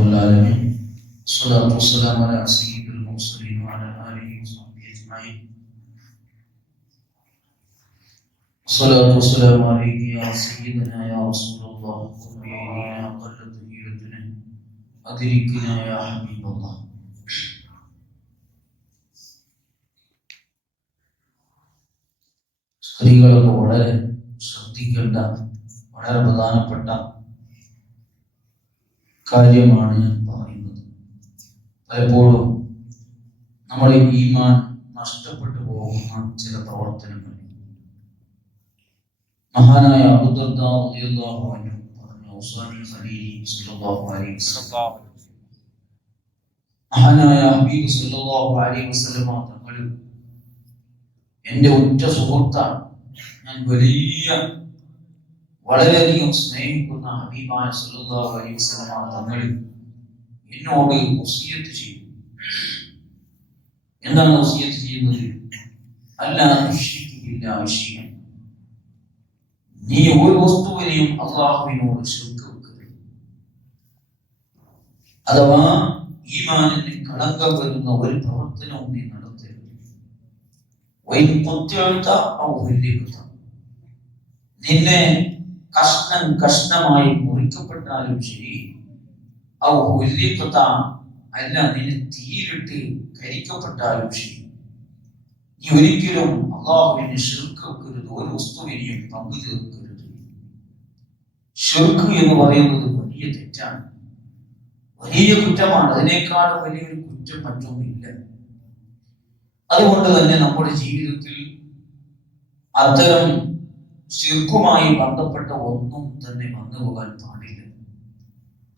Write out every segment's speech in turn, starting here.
رب العالمين الصلاة والسلام على سيد المرسلين وعلى آله وصحبه أجمعين. الصلاة والسلام عليك يا سيدنا يا رسول الله وبيدينا قلت هيرتنا أدركنا يا حبيب الله. സ്ത്രീകളൊക്കെ വളരെ ശ്രദ്ധിക്കേണ്ട വളരെ പ്രധാനപ്പെട്ട കാര്യമാണ് ഞാൻ പറയുന്നത്. പലപ്പോഴും നമ്മുടെ ഈമാൻ നഷ്ടപ്പെട്ടു പോകുന്ന ചില പ്രവർത്തനങ്ങൾ മഹാനായ അബൂദർദാ റളിയല്ലാഹു അൻഹു പറഞ്ഞു. സല്ലല്ലാഹു അലൈഹി വസല്ലം മഹാനായ ഹബീബ് സല്ലല്ലാഹു അലൈഹി വസല്ലം തങ്ങൾ എൻ്റെ ഉറ്റ സുഹൃത്താണ്. ഞാൻ വളരെയധികം സ്നേഹിക്കുന്ന ഹബീബായ സല്ലല്ലാഹു അലൈഹി വസല്ലം തങ്ങൾ എന്നോട് വസിയത്ത് ചെയ്തു. എന്താണ് വസിയത്ത് ചെയ്യുന്നത്? അല്ലാ തുശ്രിക ബില്ലാഹി ശൈഅൻ, നീ ഒരു വസ്തുവിനെയും അല്ലാഹുവിനോട് ശിർക്ക് വെക്കരുത്. അഥവാ ഈമാനിന് കളങ്കം വരുന്ന ഒരു പ്രവർത്തനവും നീ നടത്തരുത്. വൈൻ ഖുത്തിഅത ഔ ഹുലികത, നിന്നെ കഷ്ണം കഷ്ണമായി മുറിക്കപ്പെട്ടാലും ശരി, ഔ ഹുലികത അല്ല നിന്നെ തീയിലിട്ട് കരിക്കപ്പെട്ടാലും ശരി, നീ ഒരിക്കലും അല്ലാഹുവിനെ ശിർക്ക് വെക്കരുത്, ഒരു വസ്തുവിനെയും പങ്കു ചേർക്കരുത്. ശിർക്ക് എന്ന് പറയുന്നത് വലിയ തെറ്റാണ്, വലിയ കുറ്റമാണ്. അതിനേക്കാളും വലിയൊരു കുറ്റം മറ്റൊന്നില്ല. അതുകൊണ്ട് തന്നെ നമ്മുടെ ജീവിതത്തിൽ അത്തരം ശിർക്കുമായി ബന്ധപ്പെട്ട ഒന്നും തന്നെ വന്നു പോകാൻ പാടില്ല.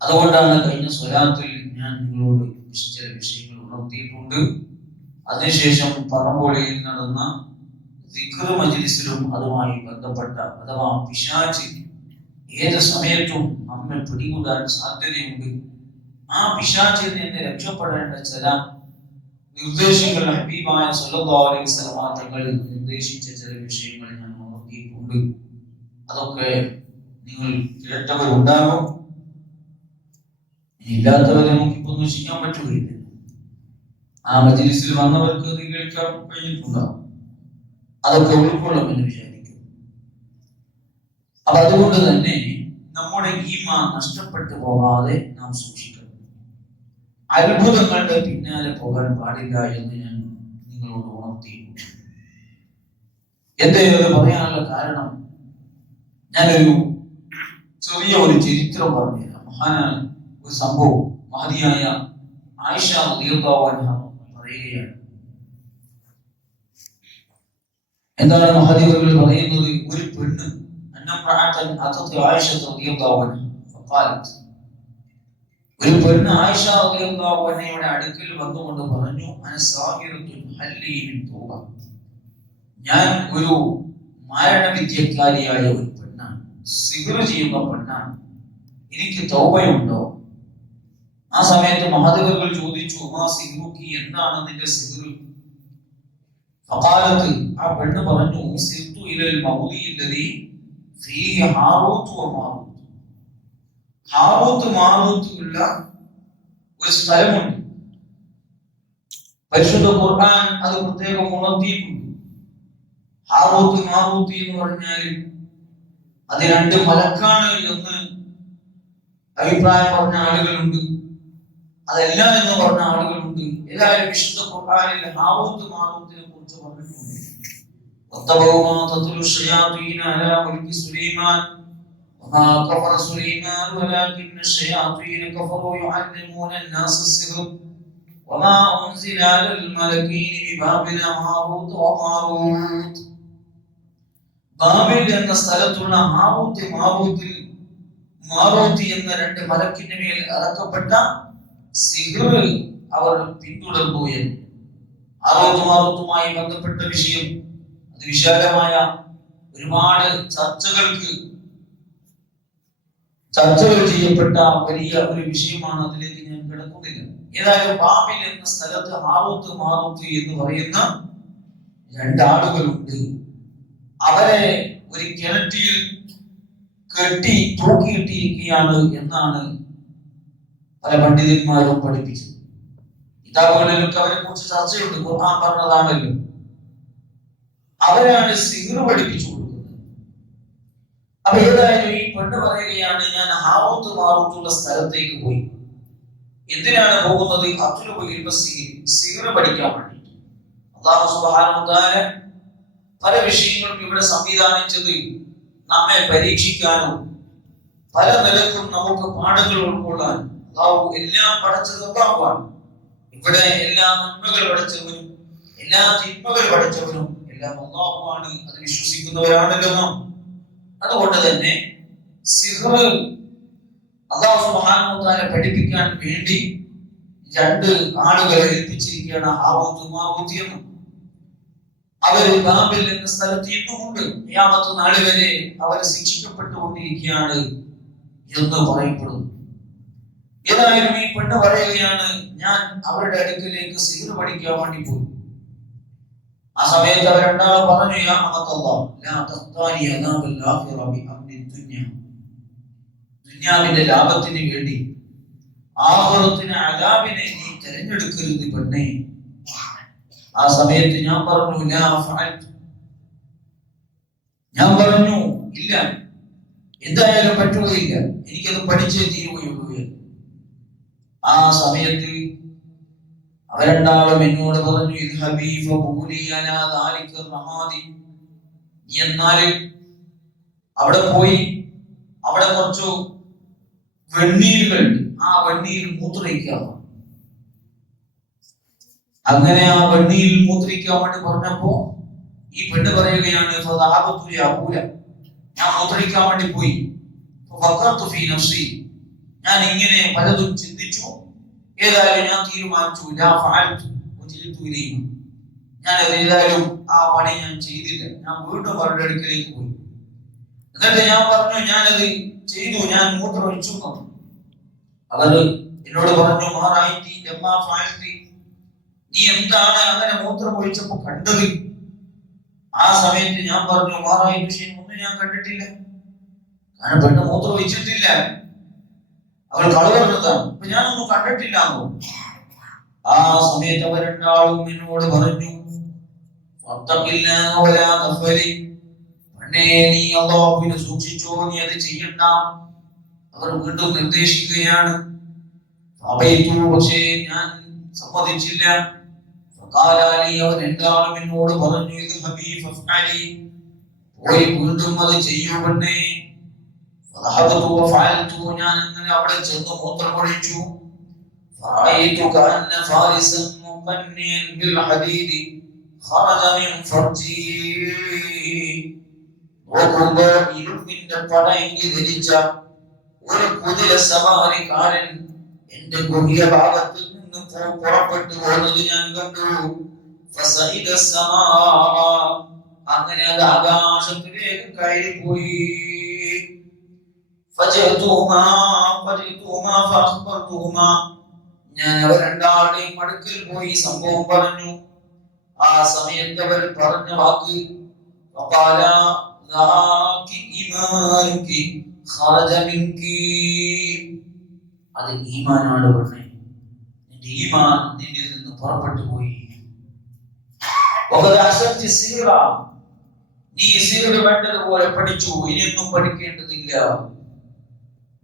അതുകൊണ്ടാണ് കഴിഞ്ഞ സ്വലാത്തിൽ ഞാൻ നിങ്ങളോട് ചില വിഷയങ്ങൾ ഉണർത്തിയിട്ടുണ്ട്. അതിനുശേഷം പറമ്പോളിയിൽ നടന്ന ദിക്ർ മജ്ലിസിലും അതുമായി ബന്ധപ്പെട്ട അഥവാ പിശാച് ഏത് സമയത്തും നമ്മെ പിടികൂടാൻ സാധ്യതയുണ്ട്. ആ പിശാചിൽ നിന്ന് രക്ഷപ്പെടേണ്ട ചില നിർദ്ദേശങ്ങൾ ഹബീബായ സല്ലല്ലാഹു അലൈഹി വസല്ലം തങ്ങൾ നിർദ്ദേശിച്ച ചില വിഷയങ്ങൾ ഞാൻ ഉണർത്തിയിട്ടുണ്ട്. അതൊക്കെ നിങ്ങൾ കേട്ടവരുണ്ടാകും, ഇല്ലാത്തവരെ നമുക്കിപ്പൊന്നും ചെയ്യാൻ പറ്റുകയില്ല. ആ മജ്ലിസിൽ വന്നവർക്ക് അത് കേൾക്കാൻ കഴിഞ്ഞിട്ടുണ്ടാകും, അതൊക്കെ ഉൾക്കൊള്ളുമെന്ന് വിചാരിക്കും. അപ്പൊ അതുകൊണ്ട് തന്നെ നമ്മുടെ ഈമാൻ നഷ്ടപ്പെട്ടു പോകാതെ നാം സൂക്ഷിക്കണം. അത്ഭുതങ്ങളുടെ പിന്നാലെ പോകാൻ പാടില്ല എന്ന് ഞാൻ നിങ്ങളോട് ഉണർത്തിയിരുന്നു. എന്തേ അത് പറയാനുള്ള കാരണം, ഞാനൊരു ചെറിയ ഒരു ചരിത്രം പറഞ്ഞുതരാം. മഹാനായ ഒരു സംഭവം മഹതിയായ ആയിഷ റളിയല്ലാഹു അൻഹ പറയുകയാണ്. എന്താണ് മഹദികൾ പറയുന്നത്? ഒരു പെണ്ണ് ഒരു പെണ്ണ് ആയിഷ റളിയല്ലാഹു അൻഹയുടെ അടുക്കൽ വന്നുകൊണ്ട് പറഞ്ഞു, ഞാൻ ഒരു മാരണവിദ്യക്കാരിയായ ഒരു പെണ്ണാണ്, സിഹ്ർ ചെയ്യുന്ന പെണ്ണാണ്, എനിക്ക് തൗബയുണ്ടോ? ആ സമയത്ത് മഹദികൾ ചോദിച്ചു, എന്താണ് നിന്റെ സിഹ്ർ? ഫഖാലത്ത്, ആ പെണ്ണ് പറഞ്ഞു, സിർതു ഇലൽ മൗദില്ലദി ഫീഹി ഹാറൂത്ത് വ മാറൂത്ത്. ഹാറൂത്ത് മാറൂത്ത് ഉള്ള ഒരു സ്ഥലമുണ്ട്. പരിശുദ്ധ ഖുർആൻ അത് പ്രത്യേകം ഉണർത്തിയിട്ടുണ്ട്. ഹാറൂത്ത് മാറൂത്ത് എന്ന് പറഞ്ഞാൽ അത് രണ്ട് മലക്കാണ് എന്ന് അഭിപ്രായം പറഞ്ഞ ആളുകളുണ്ട്, അതല്ല എന്ന് പറഞ്ഞ ആളുകളുണ്ട്. ഏതായാലും വിശുദ്ധ ഖുർആനിൽ ഹാറൂത്ത് മാറൂത്തിനെ കുറിച്ച് പറഞ്ഞിട്ടുണ്ട്. وَاتَّبَعُوا مَا تَتْلُو الشَّيَاطِينُ عَلَى مُلْكِ سُلَيْمَانَ وَمَا كَفَرَ سُلَيْمَانُ وَلَكِنَّ الشَّيَاطِينَ كَفَرُوا يُعَلِّمُونَ النَّاسَ السِّحْرَ وَمَا أُنزِلَ عَلَى الْمَلَكَيْنِ بِبَابِلَ هَارُوتَ وَمَارُوتَ. ബാബിൽ എന്ന സ്ഥലത്തുള്ള ഹാറൂത്ത് മാറൂത്തിൽ മാറൂത്ത് എന്ന രണ്ട് മലക്കിന്റെ മേൽ ഇറക്കപ്പെട്ട സിഹ്ർ അവർ പിന്തുടർന്നു എന്ന്. ഹാറൂത്ത് മാറൂത്തുമായി ബന്ധപ്പെട്ട വിഷയം അത് വിശാലമായ ഒരുപാട് ചർച്ചകൾ ചെയ്യപ്പെട്ട വലിയ ഒരു വിഷയമാണ്. അതിലേക്ക് ഞാൻ കിടക്കുന്നില്ല. ഏതായാലും ബാബിൽ എന്ന സ്ഥലത്ത് ഹാറൂത്ത് മാറൂത്ത് എന്ന് പറയുന്ന രണ്ടാളുകളുണ്ട്. അവരെ ഒരു കിണറ്റിൽ കെട്ടി തൂക്കിയിട്ടിരിക്കുകയാണ് എന്നാണ് പല പണ്ഡിതന്മാരും പഠിപ്പിച്ചു. കിതാബുകളിലൊക്കെ അവരെ കുറിച്ച് ചർച്ചയുണ്ട്. ഖുർആൻ പറഞ്ഞതാണല്ലോ. അവരാണ് സിഹ്ർ പഠിപ്പിച്ചു കൊടുക്കുന്നത്. അപ്പൊ ഏതായാലും ഈ പെണ്ണ് പറയുകയാണ്, ഞാൻ ഹാറൂത്ത് മാറൂത്തുള്ള സ്ഥലത്തേക്ക് പോയി. എന്തിനാണ് പോകുന്നത്? സിഹ്ർ പഠിക്കാൻ വേണ്ടി. അല്ലാഹു സുബ്ഹാനഹു വ തആല പല വിഷയങ്ങളും ഇവിടെ സംവിധാനിച്ചത് നമ്മെ പരീക്ഷിക്കാനോ പല നിലക്കും നമുക്ക് പാഠങ്ങൾ ഉൾക്കൊള്ളാൻ. അല്ലാഹു എല്ലാം പഠിച്ചത് അല്ലാഹുവാണ്. ഇവിടെ എല്ലാ നന്മകൾ പഠിച്ചവനും എല്ലാ തിന്മകൾ പഠിച്ചവനും എല്ലാം അല്ലാഹുവാണ്. അത് വിശ്വസിക്കുന്നവരാണല്ലോ നാം. അതുകൊണ്ട് തന്നെ സിഹ്ർ അല്ലാഹു സുബ്ഹാനഹു വ തആല പഠിപ്പിക്കാൻ വേണ്ടി രണ്ട് ആളുകളെ ഏൽപ്പിച്ചിരിക്കുകയാണ്, ഹാറൂത്ത് മാറൂത്ത് എന്ന്. അവര് ബാബിൽ എന്ന സ്ഥലത്ത് ഇന്നുമുണ്ട്. ഖിയാമത്ത് നാൾ വരെ അവർ ശിക്ഷിക്കപ്പെട്ടുകൊണ്ടിരിക്കുകയാണ് എന്ന് പറയപ്പെടുന്നു. ഏതായാലും ഈ പെണ്ണ് പറയുകയാണ്, ഞാൻ അവരുടെ അടുക്കലേക്ക് സിഹ്ർ പഠിക്കാൻ വേണ്ടി പോയി. ആ സമയത്ത് അവർ രണ്ടാളും പറഞ്ഞു, യാ അമത്തല്ലാഹ് ലാ തഖ്താനി അദാബൽ ആഖിറ ബി അംരി ദുനിയ. ദുനിയാവിന്റെ ലാഭത്തിന് വേണ്ടി ആഖിറത്തിന്റെ അദാബിനെ നീ തിരഞ്ഞെടുക്കരുത് പെണ്ണേ. ആ സമയത്ത് ഞാൻ പറഞ്ഞു, ലാ ഫഅൽതു. ഞാൻ പറഞ്ഞു, ഇല്ല, എന്തായാലും പറ്റുകയില്ല, എനിക്കത് പഠിച്ചേ തീരുകയുള്ളൂ. ആ സമയത്ത് അവരെണ്ടാളും എന്നോട് പറഞ്ഞു, ഇദ്ഹബീ ഫഖൂലി അലാ ദാലിക റമാദി. നീ എന്നാല് അവിടെ പോയി അവിടെ കുറച്ചു വെണ്ണീരുകളുണ്ട്, ആ വെണ്ണീർ മൂത്രയിക്കുക. അങ്ങനെ ആ വെണ്ണീരിൽ മൂത്രിക്കാൻ വേണ്ടി പറഞ്ഞപ്പോ ഈ പെണ്ണ് പറയുകയാണ്, ഞാൻ മൂത്രിക്കാൻ വേണ്ടി പോയി. ഞാൻ ഇങ്ങനെ പലതും ചിന്തിച്ചു. ഏതായാലും ഞാൻ തീരുമാനിച്ചു, ഞാൻ ഏതായാലും ആ പണി ഞാൻ ചെയ്തില്ല. ഞാൻ വീണ്ടും അവരുടെ അടുക്കലേക്ക് പോയി. എന്നിട്ട് ഞാൻ പറഞ്ഞു, ഞാനത് ചെയ്തു, ഞാൻ മൂത്രം ഒഴിച്ചു. അവർ എന്നോട് പറഞ്ഞു, നീ എന്താണ് അങ്ങനെ മൂത്രം ഒഴിച്ചപ്പോ കണ്ടത്? ആ സമയത്ത് ഞാൻ പറഞ്ഞു, ഒന്നും ഞാൻ കണ്ടിട്ടില്ല. കാരണം പെണ്ണ് മൂത്രം ഒഴിച്ചിട്ടില്ല, അവൾ കളവ് പറഞ്ഞതാണ്. അപ്പൊ ഞാനൊന്നും കണ്ടിട്ടില്ല. ആ സമയത്ത് അവർ രണ്ടാളും എന്നോട് പറഞ്ഞു, പെണ്ണേ, നീ അല്ലാഹുവിനെ സൂക്ഷിച്ചോ, നീ അത് ചെയ്യണ്ട. അവർ വീണ്ടും നിർദ്ദേശിക്കുകയാണ്. പക്ഷേ ഞാൻ സമ്മതിച്ചില്ല. അവർ രണ്ടാളും എന്നോട് പറഞ്ഞു, പോയി വീണ്ടും അത് ചെയ്യൂ പെണ്ണേ. ഞാൻ അങ്ങനെ അവിടെ ചെന്ന് മൂത്രമൊഴിച്ചു. ഇരുമ്പിന്റെ പടയെങ്കിൽ ധരിച്ച ഒരു കുതിര സവാരിക്കാരൻ എന്റെ ഗുഹ്യ ഭാഗത്തിൽ നിന്ന് പുറപ്പെട്ടു പോകുന്നത് ഞാൻ കണ്ടു. അങ്ങനെ അത് ആകാശത്തിലേക്ക് കയറിപ്പോയി. ഞാൻ അവർ രണ്ടാളുടെയും അടുക്കൽ പോയി സംഭവം പറഞ്ഞു. ആ സമയത്ത് അവർ പറഞ്ഞ വാക്ക്, അത് ഈമാനാണ് പെണ്ണേ, നിന്റെ ഈമാൻ നിന്നിൽ നിന്ന് പുറപ്പെട്ടു പോയി. നീ സിഹ്ർ വേണ്ടതുപോലെ പഠിച്ചു, ഇനിയൊന്നും പഠിക്കേണ്ടതില്ല.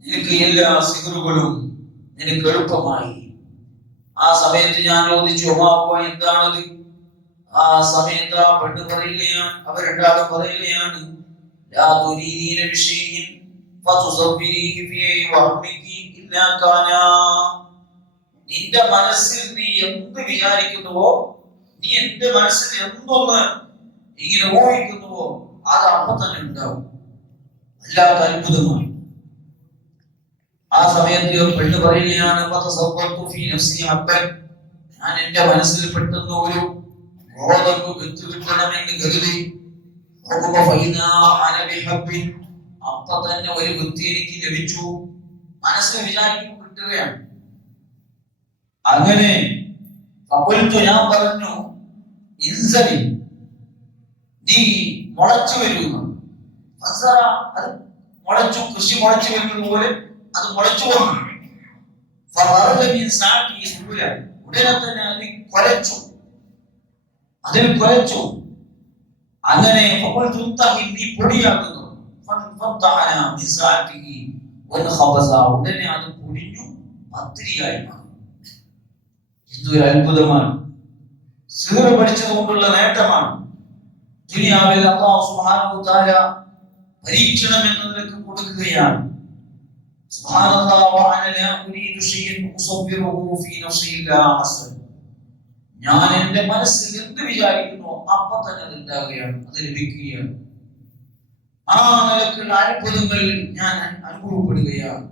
നിനക്ക് എല്ലാ സിഹ്റുകളും നിനക്ക് എളുപ്പമായി. ആ സമയത്ത് ഞാൻ ചോദിച്ചു, എന്താണത്? ആ സമയത്ത് ആ പെണ്ണ് പറയുകയാണ്, അവർ രണ്ടാളും പറയുകയാണ്, നിന്റെ മനസ്സിൽ നീ എന്ത് വിചാരിക്കുന്നുവോ, നീ എന്റെ മനസ്സിൽ എന്തൊന്ന് ഇങ്ങനെ ഊഹിക്കുന്നുവോ, അത് അപ്പം തന്നെ ഉണ്ടാവും. അല്ലാത്ത അത്ഭുതമാണ്. ആ സമയത്ത് പെണ്ണ് പറയുകയാണ്, ഞാൻ എന്റെ മനസ്സിൽ പെട്ടെന്ന് ഒരു ഗോതമ്പ് വിത്ത് കിട്ടണമെന്ന് കരുതി. അപ്പൊ തന്നെ ഒരു വിത്ത് എനിക്ക് ലഭിച്ചു. മനസ്സിൽ വിചാരിക്കുമ്പോൾ കിട്ടുകയാണ്. അങ്ങനെ ഞാൻ പറഞ്ഞു, നീ മുളച്ചു വരുന്നു. അത് മുളച്ചു, കൃഷി മുളച്ചു വരുന്നത് പോലെ അത് മുളച്ചു വന്നു. ഉടനെ തന്നെ അതിൽ കുരച്ചു. അങ്ങനെ നീ പൊടിയാകുന്നു. ഉടനെ അത് പൊടിഞ്ഞു പത്തിരിയായി മാറി. എന്തൊരു അത്ഭുതമാണ്! സിഹർ പഠിച്ചതുകൊണ്ടുള്ള നേട്ടമാണ്. ദുനിയാവിൽ അല്ലാഹു സുബ്ഹാനഹു വ തആല പരീക്ഷണം എന്നതിലേക്ക് കൊടുക്കുകയാണ്. സുബ്ഹാനല്ലാഹ് വ അന ലാ ഉരീദു ശൈഅൻ ഉസബ്ബിറുഹു ഫീ നഫ്സി ഇല്ലാ ഹസൻ. ഞാൻ എൻ്റെ മനസ്സിൽ എന്ത് വിചാരിക്കുന്നു അപ്പൊ തന്നെ അത് ഉണ്ടാവുകയാണ്, അത് ലഭിക്കുകയാണ്. ആ നിലക്കുള്ള അത്ഭുതങ്ങൾ ഞാൻ അനുഭവപ്പെടുകയാണ്.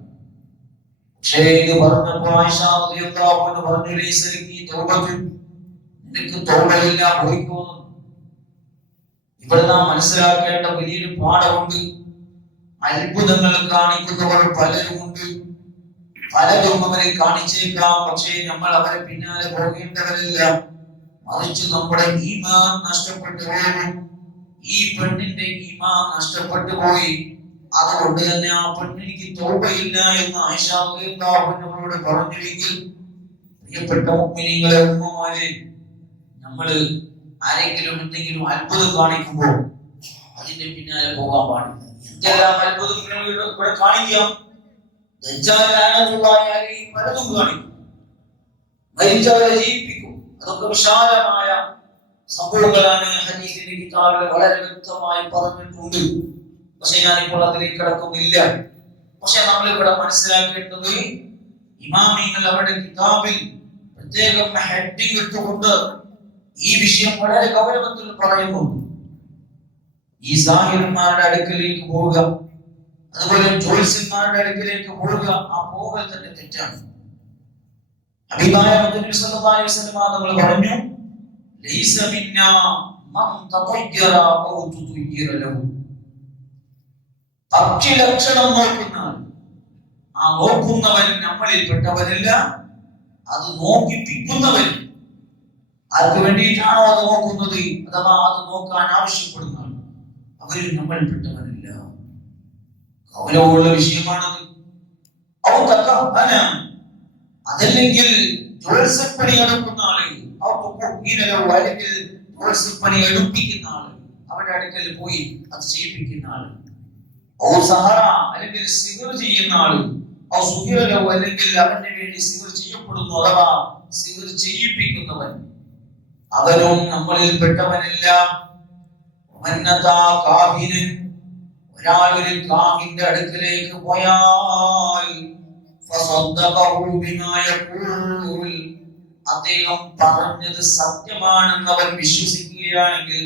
പക്ഷേ ഇത് പറഞ്ഞപ്പോൾ ആയിഷ റളിയല്ലാഹു അൻഹ പറഞ്ഞു, ലൈസലി തൗബത്തു, നിനക്ക് തൗബയില്ല, പോയിക്കോ. ഇവിടെ നാം മനസ്സിലാക്കേണ്ട വലിയൊരു പാഠമുണ്ട്. അത്ഭുതങ്ങൾ കാണിക്കുന്നവർ പലരുമുണ്ട്. പലരും അവരെ കാണിച്ചേക്കാം, പക്ഷേ നമ്മൾ അവരെ പിന്നാലെ പോകേണ്ടവരല്ല. മറിച്ച് നമ്മുടെ ഈമാൻ നഷ്ടപ്പെട്ടു പോകും. ഈ പെണ്ണിന്റെ ഈമാൻ നഷ്ടപ്പെട്ടു പോയി. അതുകൊണ്ട് തന്നെ ആ പെണ്ണിനിക്ക് തൗബയില്ല എന്ന് ആയിഷ റളിയല്ലാഹു അൻഹയോട് പറഞ്ഞില്ലെങ്കിൽ, പ്രിയപ്പെട്ട മുഅ്മിനീങ്ങളെ, ഉമ്മമാരെ, നമ്മൾ ആരെങ്കിലും എന്തെങ്കിലും അത്ഭുതം കാണിക്കുമ്പോൾ അതിന്റെ പിന്നാലെ പോകാൻ പാടില്ല. എന്തെല്ലാം അത്ഭുതങ്ങൾ ഇവിടെ കാണിക്കാം. പലതും കാണിക്കും, മരിച്ചവരെ ജീവിപ്പിക്കും. അതൊക്കെ വിശാലമായ സംഭവങ്ങളാണ് ഹദീസിന്റെ കിതാബിൽ വളരെ വ്യക്തമായി പറഞ്ഞിട്ടുണ്ട്. പക്ഷെ ഞാനിപ്പോൾ അതിലേക്ക് കടക്കുന്നില്ല. പക്ഷെ നമ്മൾ ഇവിടെ മനസ്സിലാക്കേണ്ടത്, ഇമാമിങ്ങൾ അവരുടെ കിതാബിൽ പ്രത്യേകം ഹെഡിങ് ഇട്ടുകൊണ്ട് ഈ വിഷയം വളരെ ഗൗരവത്തിൽ പറയുന്നുണ്ട്. ഈ സാഹിർമാരുടെ അടുക്കലേക്ക് പോവുക, അതുപോലെ ജ്യോത്സ്യന്മാരുടെ അടുക്കലേക്ക് പോവുക, ആ പോകൽ തന്നെ തെറ്റാണ്. ഹബീബായ നബി സല്ലല്ലാഹു അലൈഹി വസല്ലം തങ്ങൾ പറഞ്ഞു, ലൈസ മിന്നാ മൻ തതയ്യറ ഔ തുതയ്യറ ലഹു. പക്ഷി ലക്ഷണം നോക്കുന്നവൻ, ആ നോക്കുന്നവൻ നമ്മളിൽ പെട്ടവനല്ല. അത് നോക്കിപ്പിക്കുന്നവൻ, ആർക്ക് വേണ്ടിയിട്ടാണോ അത് നോക്കുന്നത്, അഥവാ അത് നോക്കാൻ ആവശ്യപ്പെടുന്നവൻ, അവരിൽ നമ്മൾ പെട്ടവനല്ല. ഗൗരവമുള്ള വിഷയമാണത്. അതല്ലെങ്കിൽ ജ്യോത്സ്യപ്പണി എടുക്കുന്ന ആള്, അല്ലെങ്കിൽ ജ്യോത്സ്യപ്പണി എടുപ്പിക്കുന്ന ആള്, അവരുടെ അടുക്കൽ പോയി അത് ചെയ്യിപ്പിക്കുന്ന ആള്, അല്ലെങ്കിൽ സിഹർ ചെയ്യുന്ന ആള്, അല്ലെങ്കിൽ അവന്റെ വേണ്ടി സിഹർ ചെയ്യപ്പെടുന്നു, അഥവാ സിഹർ ചെയ്യിപ്പിക്കുന്നവൻ, അവരും നമ്മളിൽ പെട്ടവനല്ല. ഒരാൾ ഒരു കാഹിന്റെ അടുക്കലേക്ക് പോയാൽ അദ്ദേഹം പറഞ്ഞത് സത്യമാണെന്ന് അവൻ വിശ്വസിക്കുകയാണെങ്കിൽ,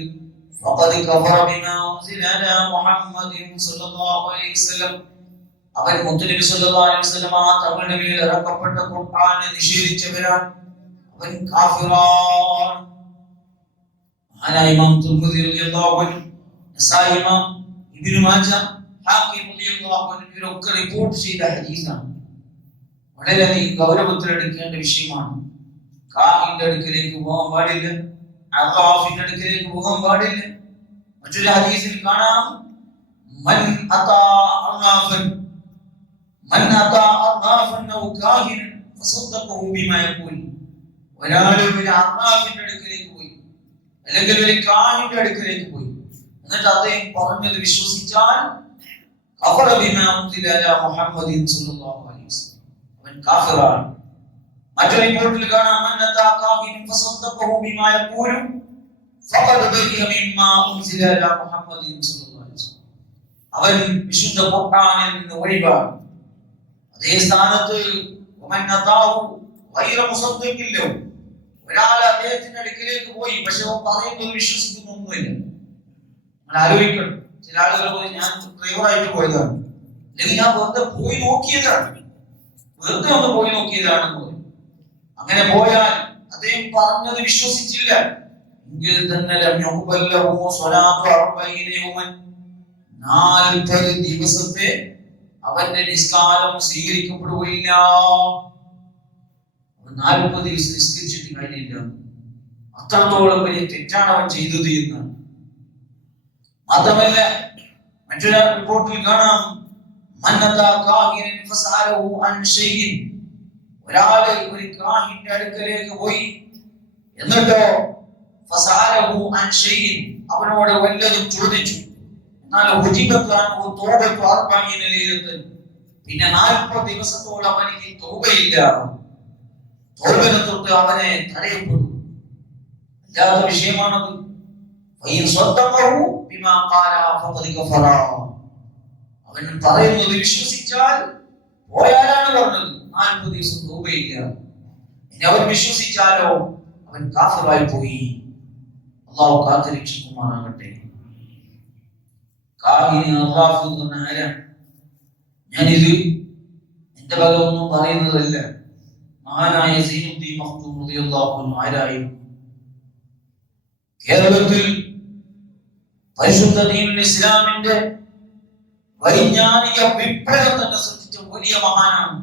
അവൻ മുത്തുനബി സല്ലല്ലാഹു അലൈഹി വസല്ലം തങ്ങളുടെ മേൽ ഇറക്കപ്പെട്ട ഖുർആനെ നിഷേധിച്ചവരാണ്, അവൻ കാഫിറാണ്. ഇമാം തുർമുദി റളിയല്ലാഹു അൻഹു, നസായി ഇമാം ഇബ്നു മാജ, ഹാക്കിം റളിയല്ലാഹു അൻഹു ഇവരൊക്കെ റിപ്പോർട്ട് ചെയ്ത ഹദീസാണ്. വളരെയധികം ഗൗരവത്തിൽ എടുക്കേണ്ട വിഷയമാണ്. കാഹിന്റെ അടുക്കലേക്ക് പോകാൻ പാടില്ല, അറാഫിന്റെ അടുക്കലേക്ക് പോകാൻ പാടില്ല. മറ്റൊരു ഹദീസിൽ കാണാം, മൻ അതാ അറാഫൻ ഔ കാഹിനൻ ഫസദ്ദഖഹു ബിമാ യഖൂൽ. ഒരാൾ ഒരു അറാഫിന്റെ അടുക്കലേക്ക് പോയി, അല്ലെങ്കിൽ ഒരു കാഹിന്റെ അടുക്കലേക്ക് പോയി, എന്നിട്ട് അദ്ദേഹം പറഞ്ഞത് വിശ്വസിച്ചാൽ കഫറ ബിമാ ഉൻസില അലാ മുഹമ്മദിൻ സല്ലല്ലാഹു അലൈഹി വസല്ലം, അവൻ കാഫിറാണ്. മറ്റൊരു റിപ്പോർട്ടിൽ കാണാം, മൻ അതാ കാഹിനൻ ഫസദ്ദഖഹു ബിമാ യഖൂൽ ഫഖദ് ബരിഅ മിമ്മാ ഉൻസില അലാ മുഹമ്മദിൻ സല്ലല്ലാഹു അലൈഹി വസല്ലം, അവൻ വിശുദ്ധ ഖുർആനിൽ നിന്ന് ഒഴിവാണ്. അതേ സ്ഥാനത്ത് വമൻ അതാഹു ഗൈറ മുസദ്ദിഖിൻ ലഹു, ഒരാൾ അദ്ദേഹത്തിന്റെ അടുക്കിലേക്ക് പോയി, പക്ഷെ അവൻ പറയുന്നത് വിശ്വസിക്കുന്നൊന്നുമില്ല. നമ്മൾ ആലോചിക്കണം, ചില ആളുകൾ പോയി, ഞാൻ ഡ്രൈവറായിട്ട് പോയതാണ്, അല്ലെങ്കിൽ ഞാൻ വെറുതെ പോയി നോക്കിയതാണ്, വെറുതെ ഒന്ന് പോയി നോക്കിയതാണെന്ന് പറയും. അങ്ങനെ പോയാൽ അദ്ദേഹം പറഞ്ഞത് വിശ്വസിച്ചില്ല എങ്കിൽ തന്നെ 40 ദിവസത്തെ അവന്റെ നിസ്കാരം സ്വീകരിക്കപ്പെടുകയില്ല. 40 ദിവസം നിസ്കരിച്ചിട്ട് കാര്യമില്ല. അത്രത്തോളം വലിയ തെറ്റാണ് അവൻ ചെയ്തത് എന്ന്. മാത്രമല്ല, മറ്റൊരു റിപ്പോർട്ടിൽ കാണാം, ഒരാള് ഒരു കാഹിന്റെ അടുക്കലേക്ക് പോയി, എന്നിട്ടോ ഫസഅലഹു അൻ ഷൈഇൻ, അവനോട് വല്ലതും ചോദിച്ചു. എന്നാൽ പിന്നെ 40 ദിവസത്തോളം അവനിക്ക് തൗബയില്ല. തൗബനെ തൊട്ട് അവനെ തടയപ്പെടും. അല്ലാത്ത വിഷയമാണത്. അവൻ പറയുന്നത് വിശ്വസിച്ചാൽ പോയാലാണ് പറഞ്ഞത് 40 ദിവസം തൗബയില്ല. ഇനി അവൻ വിശ്വസിച്ചാലോ അവൻ കാഫിറായി പോയി. അല്ലാഹു കാത്തിരക്ഷിക്കുമാറാകട്ടെ. കാഹിനി അല്ലാഹു എന്ന ആരാണ്? ഞാനിത് എന്റെ വക ഒന്നും പറയുന്നതല്ല. മഹാനായ സൈനുദ്ദീൻ മഖ്ദൂം റളിയല്ലാഹു അൻഹു ആരായിരുന്നു? കേരളത്തിൽ പരിശുദ്ധ ദീനുൽ ഇസ്ലാമിന്റെ വൈജ്ഞാനിക വിപ്ലവം തന്നെ സൃഷ്ടിച്ച വലിയ മഹാനാണ്.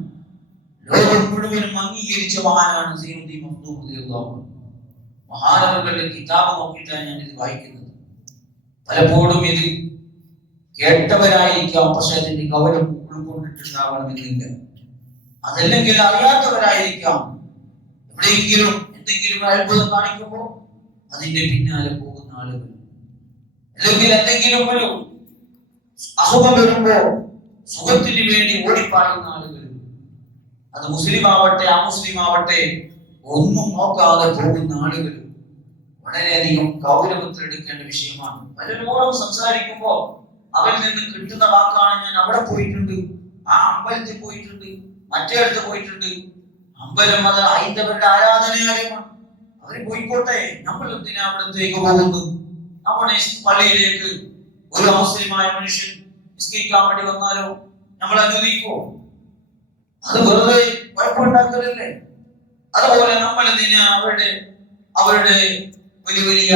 ലോകം മുഴുവനും അംഗീകരിച്ച മഹാനാണ് സൈനുദ്ദീൻ മഖ്ദൂം റളിയല്ലാഹു അൻഹു. മഹാനവറുകളുടെ കിതാബ് നോക്കിയിട്ടാണ് ഞാൻ ഇത് വായിക്കുന്നത്. പലപ്പോഴും ഇത് കേട്ടവരായിരിക്കാം, പക്ഷെ അതിന്റെ ഗൗരവം ഉൾക്കൊണ്ടിട്ടുണ്ടാവണമെന്നില്ല. അതല്ലെങ്കിൽ അറിയാത്തവരായിരിക്കാം. എവിടെയെങ്കിലും എന്തെങ്കിലും അത്ഭുതം കാണിക്കുമ്പോൾ അതിന്റെ പിന്നാലെ പോകുന്ന ആളുകൾ, അല്ലെങ്കിൽ എന്തെങ്കിലും ഒരു അസുഖം വരുമ്പോ സുഖത്തിന് വേണ്ടി ഓടിപ്പായുന്ന ആളുകൾ, അത് മുസ്ലിം ആവട്ടെ അമുസ്ലിം ആവട്ടെ ഒന്നും നോക്കാതെ പോകുന്ന ആളുകൾ വളരെയധികം ഗൗരവത്തിലെടുക്കേണ്ട വിഷയമാണ്. പലരോടും സംസാരിക്കുമ്പോ അവരിൽ നിന്ന് കിട്ടുന്ന വാക്കാണ് ഞാൻ അവിടെ പോയിട്ടുണ്ട്, ആ അമ്പലത്തിൽ പോയിട്ടുണ്ട്, മറ്റേടത്ത് പോയിട്ടുണ്ട്. അമ്പലം അത് ഹൈന്ദവരുടെ ആരാധനാലയമാണ്. അവര് പോയിക്കോട്ടെ, നമ്മൾ എന്തിനാ അവിടത്തേക്ക് പോകുന്നു? നമ്മുടെ പള്ളിയിലേക്ക് ഒരു മുസ്ലിമായ മനുഷ്യൻ നിസ്കരിക്കാൻ വേണ്ടി വന്നാലോ നമ്മൾ അനുവദിക്കോ? അത് വെറുതെ കുഴപ്പമുണ്ടാക്കലല്ലേ? അതുപോലെ നമ്മൾ എന്തിനാ അവരുടെ വലിയ വലിയ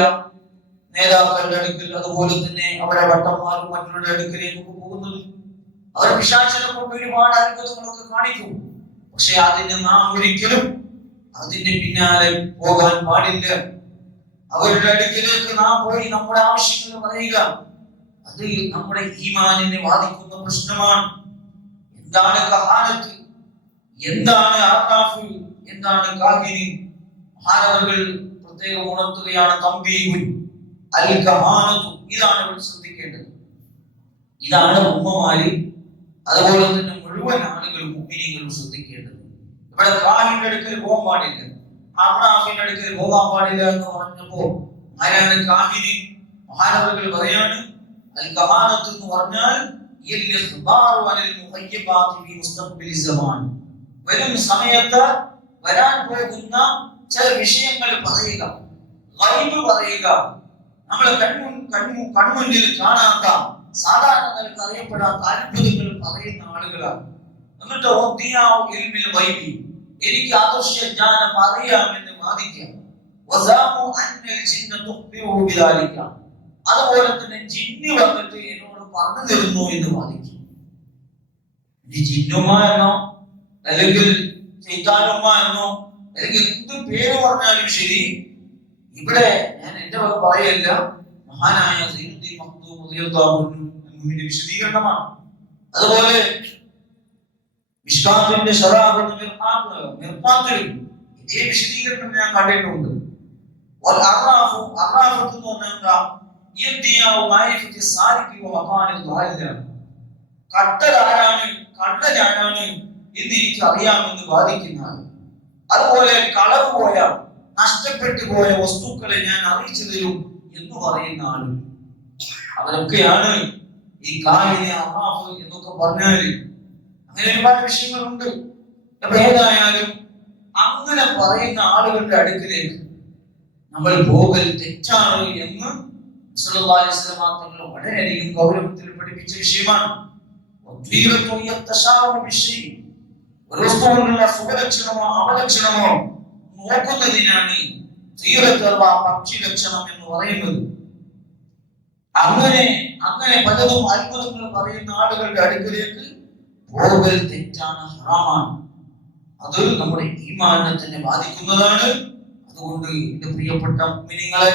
നേതാക്കളുടെ അടുക്കൽ, അതുപോലെ തന്നെ അവരുടെ ഭട്ടന്മാരും മറ്റുള്ള അടുക്കലേക്ക് പോകുന്നത്? അവർ പിശാചിനെ കൊണ്ട് ഒരുപാട് അത്ഭുതങ്ങളൊക്കെ കാണിക്കും. പക്ഷെ അതിന് നാം ഒരിക്കലും അതിന്റെ പിന്നാലെ പോകാൻ പാടില്ല. അവരുടെ അടുക്കിലേക്ക് നാം പോയി നമ്മുടെ ആവശ്യങ്ങൾ പറയുക, അത് നമ്മുടെ ഈമാനിനെ ബാധിക്കുന്ന പ്രശ്നമാണ്. എന്താണ് കഹാനത്ത്, എന്താണ് അറാഫ്, എന്താണ് കാഹിനി? മഹാനവറുകൾ പ്രത്യേകം ഉണർത്തുകയാണ് തംബീഹുൻ അൽ കഹാനത്തു. ഇതാണ് ഇവിടെ ശ്രദ്ധിക്കേണ്ടത്. ഇതാണ് ഉമ്മമാര്, അതുപോലെ തന്നെ മുഴുവൻ ആളുകളും മുഅ്മിനീങ്ങളും ശ്രദ്ധിക്കേണ്ടത്. ഇവിടെ കാഹിന്റെ അടുക്കൽ പോകാൻ പാടില്ല, അറാഫിന്റെ അടുക്കൽ പോകാൻ പാടില്ല എന്ന് പറഞ്ഞപ്പോ ആരാണ് കാഹിനി? മഹാനവറുകൾ പറയാണ് അൽ കഹാനത്ത് എന്ന് പറഞ്ഞാൽ വരും സമയത്ത് വരാൻ പോകുന്ന ചില വിഷയങ്ങൾ പറയുക, ഗൈബ് പറയുക, നമ്മളെ കൺമുന്നിൽ കാണാത്ത, സാധാരണ നിലക്ക് അറിയപ്പെടാത്ത അത്ഭുതങ്ങൾ പറയുന്ന ആളുകളാണ്. എന്നിട്ട് എനിക്ക് അദൃശ്യ ജ്ഞാനം അറിയാമെന്ന് വാദിക്കാം. അതുപോലെ തന്നെ ജിന്ന് വന്നിട്ട് എന്നോട് പറഞ്ഞു തരുന്നു എന്ന് വാദിക്കും. ഈ ജിന്നുമാരെന്നോ അല്ലെങ്കിൽ ശൈത്താനുമാരെന്നോ അല്ലെങ്കിൽ എന്ത് പേര് പറഞ്ഞാലും ശരി, ഇവിടെ ഞാൻ എന്റെ പറയല്ല, മഹാനായ സൈനുദ്ദീൻ മഖ്ദൂം റളിയല്ലാഹു അൻഹുവിന്റെ വിശദീകരണമാണ്. അതുപോലെ മിശ്കാത്തിന്റെ ശറാഹുൽ മിർഖാത്തിൽ ഇതേ വിശദീകരണം ഞാൻ കണ്ടിട്ടുണ്ട്. വൽ അറാഫു അറാഫത്ത് എന്ന് പറഞ്ഞാൽ എന്താ? യദ്ദിയാഉ മഅരിഫത്തി സാലികി വ മഖാനിൽ ദാലില. കള്ളനാരാണ് എന്ന് എനിക്ക് അറിയാമെന്ന് വാദിക്കുന്ന ആൾ, അതുപോലെ കളവ് പോയ നഷ്ടപ്പെട്ടു പോയ വസ്തുക്കളെ ഞാൻ അറിയിച്ചു തരും എന്ന് പറയുന്ന ആള്, അവരൊക്കെയാണ് ഈ കാഹിനി അറാഫ് എന്നൊക്കെ പറഞ്ഞാല്. അങ്ങനെ ഒരുപാട് വിഷയങ്ങളുണ്ട്. അപ്പൊ ഏതായാലും അങ്ങനെ പറയുന്ന ആളുകളുടെ അടുക്കിലേക്ക് നമ്മൾ പോകൽ തെറ്റാണ് എന്ന് സല്ലല്ലാഹു അലൈഹി വസല്ലം തങ്ങൾ വളരെയധികം ഗൗരവത്തിൽ പഠിപ്പിച്ച വിഷയമാണ്. ഒരു വസ്തുവിനുള്ള സുഖലക്ഷണമോ അപലക്ഷണമോ നോക്കുന്നതിനാണ് പക്ഷി ലക്ഷണം എന്ന് പറയുന്നത്. അങ്ങനെ പലതും അത്ഭുതങ്ങൾ പറയുന്ന ആളുകളുടെ അടുക്കിലേക്ക് പോകൽ തെറ്റാണ്, ഹറാമാണ്. അത് നമ്മുടെ ഈമാനത്തിനെ ബാധിക്കുന്നതാണ്. അതുകൊണ്ട് എന്റെ പ്രിയപ്പെട്ട മുഅ്മിനീങ്ങളെ,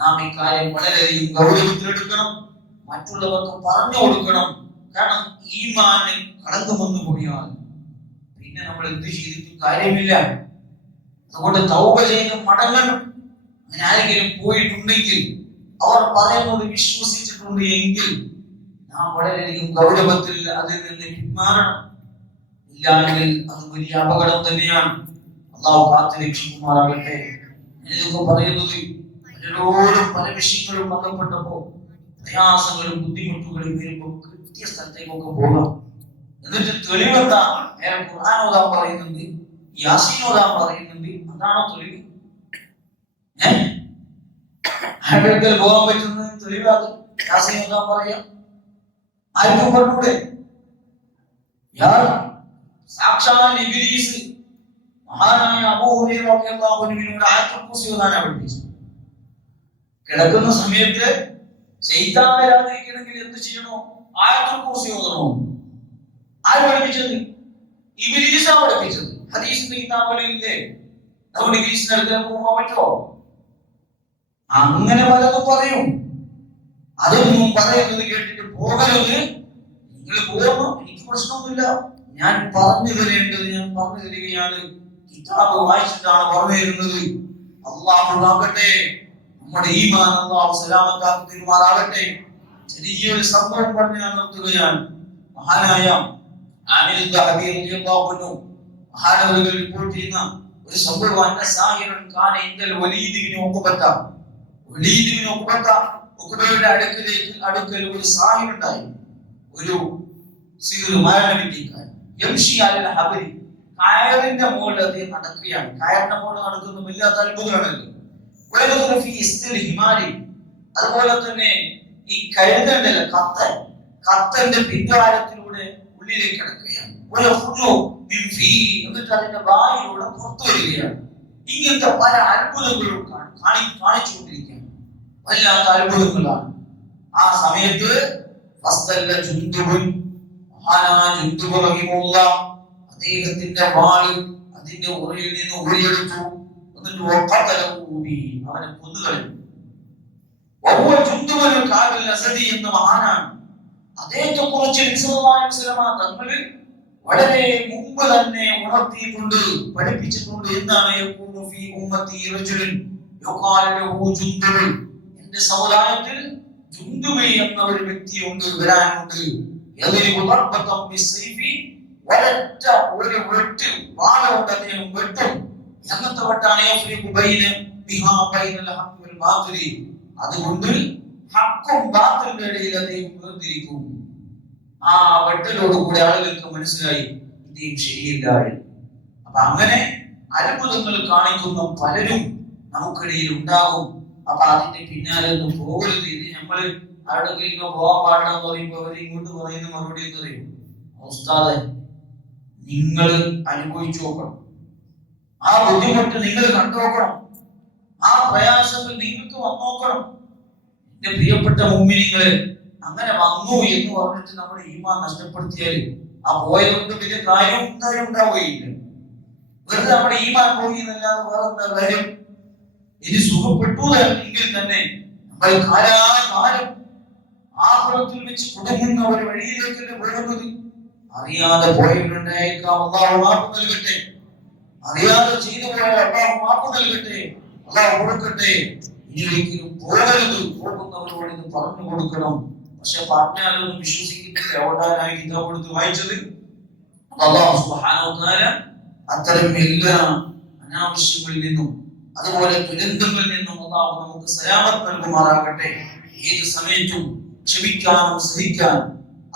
നാം ഇക്കാര്യം വളരെയധികം ഗൗരവത്തിലെടുക്കണം, മറ്റുള്ളവർക്ക് പറഞ്ഞു കൊടുക്കണം. കാരണം ഈമാനിൽ കളങ്കം വന്നു പോയാൽ പിന്നെ നമ്മൾ എന്ത് ചെയ്തിട്ടും കാര്യമില്ല. അതുകൊണ്ട് തൗബ ചെയ്ത് മടങ്ങണം. അങ്ങനെ ആരെങ്കിലും പോയിട്ടുണ്ടെങ്കിൽ അവർ പറയുന്നത് വിശ്വസിച്ചിട്ടുണ്ട് എങ്കിൽ നാം വളരെയധികം ഗൗരവത്തിൽ അതിൽ നിന്ന് പിന്മാറണം. ഇല്ലെങ്കിൽ അത് വലിയ അപകടം തന്നെയാണ്. അള്ളാഹു കാത്തുരക്ഷിക്കുമാറാകട്ടെ. ഇതൊക്കെ പറയുന്നത് പലരോടും പല വിഷയങ്ങളും ബന്ധപ്പെട്ടപ്പോ പ്രയാസങ്ങളും ബുദ്ധിമുട്ടുകളും വരുമ്പോ കൃത്യ സ്ഥലത്തേക്കൊക്കെ പോകാം. എന്നിട്ട് തെളിവെന്താ? ഖുർആൻ ഓതാൻ പറയുന്നുണ്ട്, യാസീൻ ഓതാൻ പറയുന്നുണ്ട്. അതാണോ തെളിവ്? ആരുടെ പോകാൻ പറ്റുന്നത് തെളിവാത്? യാസീൻ ഓതാൻ പറയാം. ആർക്കും പറഞ്ഞൂടെ? സാക്ഷാൽ ഇബ്ലീസ് മഹാനായ അബൂ ഹുറൈറ റളിയല്ലാഹു അൻഹുവിനോട് ആയത്തുൽ കുർസി ഓതാനാ പഠിപ്പിച്ചത്. കിടക്കുന്ന സമയത്ത് ശൈത്താൻ വരാതിരിക്കണമെങ്കിൽ എന്ത് ചെയ്യണോ? ആയത്തുൽ കുർസി ഓതണോ? ആര് പഠിപ്പിച്ചത്? ഇബ്ലീസാ പഠിപ്പിച്ചത്. ഹദീസിന്റെ കിതാബുകളില്ലേ? അതുകൊണ്ട് ഇബ്ലീസിന്റെ അടുത്ത് പോകാൻ പറ്റുമോ? അങ്ങനെ പലതും പറയും. അതൊന്നും പറയുന്നത് കേട്ടിട്ട് പോകരുത്. നിങ്ങൾ പോകുന്നു, എനിക്ക് പ്രശ്നമൊന്നുമില്ല, ഞാൻ പറഞ്ഞു തരേണ്ടത് ഞാൻ പറഞ്ഞു തരികയാണ്. കിതാബ് വായിച്ചിട്ടാണ് പറഞ്ഞു തരുന്നത്. അള്ളാഹു ആകട്ടെ നമ്മുടെ ഈമാൻ അള്ളാഹു സലാമത്താക്കി തീരുമാറാകട്ടെ. ചെറിയൊരു സംഭവം പറഞ്ഞ് ഞാൻ നിർത്തുകയാണ്. മഹാനായ ആമിർ ദഹബി റളിയല്ലാഹു അൻഹു മഹാനവറുകൾ റിപ്പോർട്ട് ചെയ്യുന്ന ഒരു സംഭവമാണ്. സാഹിറൻ കാന ഇൻദൽ വലീദ് ഇബ്നു ഉഖബത. വലീദ് ഇബ്നു ഉഖബത, ഉഖബയുടെ അടുക്കൽ ഒരു സാഹിർ ഉണ്ടായി. ഒരു സിഹിർ മാരണവിദ്യക്കാരൻ. യംശി അലൽ ഹബരി, കയറിന്റെ മുകളിൽ അദ്ദേഹം നടക്കുകയാണ്. കയറിന്റെ മുകളിൽ നടക്കുന്ന വല്ലാത്ത അത്ഭുതമാണല്ലോ. അതുപോലെ തന്നെ ഈ കഴുതണ്ടല്ല, കത്തന്റെ പിൻദ്വാരത്തിലൂടെ ഉള്ളിലേക്ക് കിടക്കുകയാണ്. എന്നിട്ട് അതിന്റെ വായിലൂടെ പുറത്തു വരികയാണ്. ഇങ്ങനത്തെ പല അത്ഭുതങ്ങളും കാണിച്ചുകൊണ്ടിരിക്കുകയാണ്. വല്ലാത്ത അത്ഭുതങ്ങളാണ്. ആ സമയത്ത് അദ്ദേഹത്തിന്റെ വാള് അതിന്റെ ഉറയിൽ നിന്ന് ഉറിയെടുത്തു. എന്നിട്ട് അവനെ കൊന്നുകളഞ്ഞു. എന്ന മഹാനാണ്. അദ്ദേഹത്തെ കുറിച്ച് തങ്ങള് വളരെ മുമ്പ് തന്നെ ഉണർത്തിയിട്ടുണ്ട്, പഠിപ്പിച്ചിട്ടുണ്ട്. എന്താണ്? എന്റെ സമുദായത്തിൽ ജുന്ദുബ് എന്ന ഒരു വ്യക്തിയുണ്ട്, വരാനുണ്ട്. ഒരൊറ്റ ഒരു വെട്ട് വാളുകൊണ്ട് അദ്ദേഹം വെട്ടും. എന്നത്തെ വെട്ടാണ്? അതുകൊണ്ട് ഹക്കും ബാത്തിലിന്റെ ഇടയിൽ അദ്ദേഹം വേർതിരിക്കും. ആ വെട്ടലോട് കൂടെ ആളുകൾക്ക് മനസ്സിലായി ഇദ്ദേഹം ശരിയില്ല. അപ്പൊ അങ്ങനെ അത്ഭുതങ്ങൾ കാണിക്കുന്ന പലരും നമുക്കിടയിൽ ഉണ്ടാകും. അപ്പൊ അതിന്റെ പിന്നാലെ ഒന്നും പോകരുത്. ഇത് നമ്മള് ആരുടെങ്കിലും പോകാൻ പാടില്ലെന്ന് പറയുമ്പോ അവർ ഇങ്ങോട്ട് പറയുന്ന മറുപടി എന്ന് പറയും, ഉസ്താദെ നിങ്ങൾ അനുഭവിച്ചു നോക്കണം, ആ ബുദ്ധിമുട്ട് നിങ്ങൾ കണ്ടുനോക്കണം, ആ പ്രയാസങ്ങൾ നിങ്ങൾക്ക് വന്നോക്കണം. എന്റെ പ്രിയപ്പെട്ട മുഅ്മിനീങ്ങളെ, അങ്ങനെ വന്നു എന്ന് പറഞ്ഞിട്ട് നമ്മുടെ ഈമാൻ നഷ്ടപ്പെടുത്തിയാൽ ആ പോയതുകൊണ്ട് വലിയ കാര്യം എന്തായാലും ഉണ്ടാവുകയില്ല. വെറുതെ നമ്മുടെ ഈമാൻ പോയി എന്നല്ലാതെ വേറെ എന്താ കാര്യം? ഇനി സുഖപ്പെട്ടു എങ്കിൽ തന്നെ നമ്മൾ കാലാകാലം ആഖിറത്തിൽ വെച്ച് കുടുങ്ങുന്ന ഒരു വഴിയിലേക്കല്ലേ പോകുന്നത്. അറിയാതെ പോയവരുണ്ടായേക്കാം, അല്ലാഹു മാപ്പ് നൽകട്ടെ. അറിയാതെ ചെയ്തു പോയാൽ അല്ലാഹു മാപ്പ് നൽകട്ടെ, അല്ലാഹു കൊടുക്കട്ടെ. ഇനി ഒരിക്കലും പോകരുത്. പോകുന്നവരോട് ഇത് പറഞ്ഞു കൊടുക്കണം. പക്ഷെ പറഞ്ഞാലൊന്നും വിശ്വസിക്കുന്നില്ല. എവിടാനായി കിതാബ് എടുത്ത് വായിച്ചത്? അല്ലാഹു സുബ്ഹാനഹു വ തആല അത്തരം എല്ലാ അനാവശ്യങ്ങളിൽ നിന്നും അതുപോലെ ദുരന്തങ്ങളിൽ നിന്നും അല്ലാഹു നമുക്ക് സലാമത്ത് നൽകുമാറാകട്ടെ. ഏത് സമയത്തും ക്ഷമിക്കാനും സഹിക്കാനും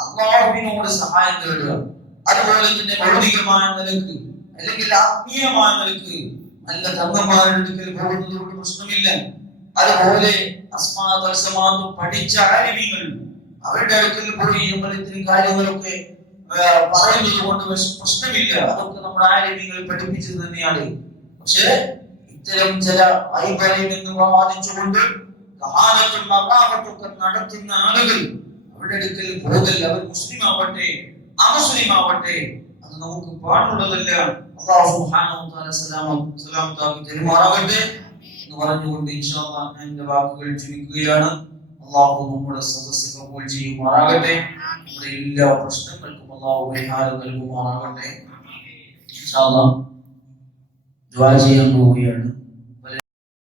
അല്ലാഹുവിനോട് സഹായം തേടുക. അതുപോലെ തന്നെ ഭൗതികമായ നിലക്ക് അല്ലെങ്കിൽ ആത്മീയമായ നിലക്ക് നല്ല തങ്ങന്മാരുടെ അടുക്കൽ പോകുന്നതുകൊണ്ട് പ്രശ്നമില്ല. അതുപോലെ പഠിച്ച ആലിമീങ്ങൾ അവരുടെ അടുക്കൽ പോയി നമ്മൾ ഇത്തരം കാര്യങ്ങളൊക്കെ പറയുന്നത് കൊണ്ട് പ്രശ്നമില്ല. അതൊക്കെ നമ്മുടെ ആലിമീങ്ങൾ പഠിപ്പിച്ചത് തന്നെയാണ്. പക്ഷേ ഇത്തരം ചില വൈപര്യം എന്ന് വാദിച്ചുകൊണ്ട് നടത്തുന്ന ആളുകൾ അവരുടെ അടുക്കൽ പോകൽ, അവർ മുസ്ലിം ആവട്ടെ അമുസ്ലിം ആവട്ടെ, അത് നമുക്ക് പാടുള്ളതല്ല. അല്ലാഹു സുബ്ഹാനഹു വ തആല സലാമത്താക്കി തരുമാറാകട്ടെ എന്ന് പറഞ്ഞുകൊണ്ട് ഇൻഷാ അല്ലാഹ് ഞാൻ എൻ്റെ വാക്കുകൾ ചുരുക്കുകയാണ്. അല്ലാഹു നമ്മുടെ സദസ്സ് കബൂൽ ചെയ്യുമാറാകട്ടെ. നമ്മുടെ എല്ലാ പ്രശ്നങ്ങൾക്കും അല്ലാഹു പരിഹാരം നൽകുമാറാകട്ടെ. ദുആ ചെയ്യാൻ പോവുകയാണ്.